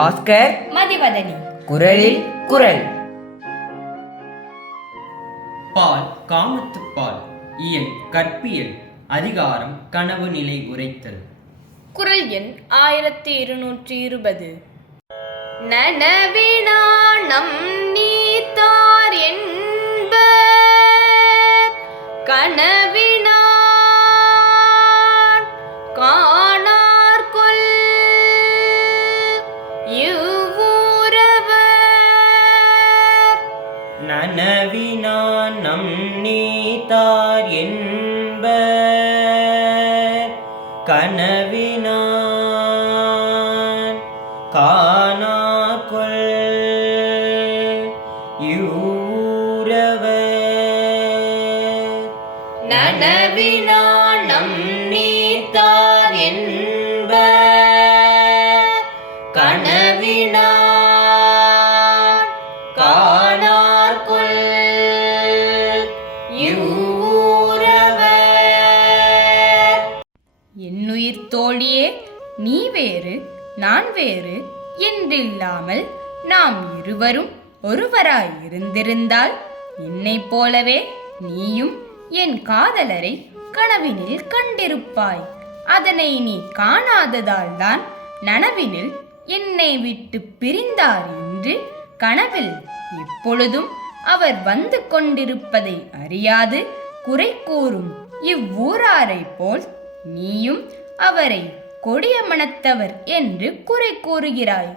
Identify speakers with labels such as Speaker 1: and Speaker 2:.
Speaker 1: பாஸ்கர்
Speaker 2: மதிவதனி.
Speaker 1: குரலில் குரல்.
Speaker 3: பால் காமத்து பால் இயல் கற்பியல் அதிகாரம் கனவு நிலை உரைத்தல்.
Speaker 2: குரல் எண் ஆயிரத்தி இருநூற்றி இருபது. நனவினானம் நீத்தார் என்ப கனவினான்
Speaker 3: நனவினான் நம் நீத்தார் என்ப கனவினான் காணாக்கொள் யூரவர்.
Speaker 2: நனவினானம் நீத்தார் என்ப கனவினான் தோழியே நீ வேறு நான் வேறு என்றில்லாமல் நாம் இருவரும் ஒருவராய் இருந்திருந்தால் போலவே நீயும் என் காதலரை கனவினில் கண்டிருப்பாய். அதனை நீ காணாததால் தான் நனவினில் என்னை விட்டு பிரிந்தார் என்று கனவில் எப்பொழுதும் அவர் வந்து கொண்டிருப்பதை அறியாது குறை கூறும் இவ்வூராரைப் போல் நீயும் அவரை கொடிய மனத்தவர் என்று குறை கூறுகிறாய்.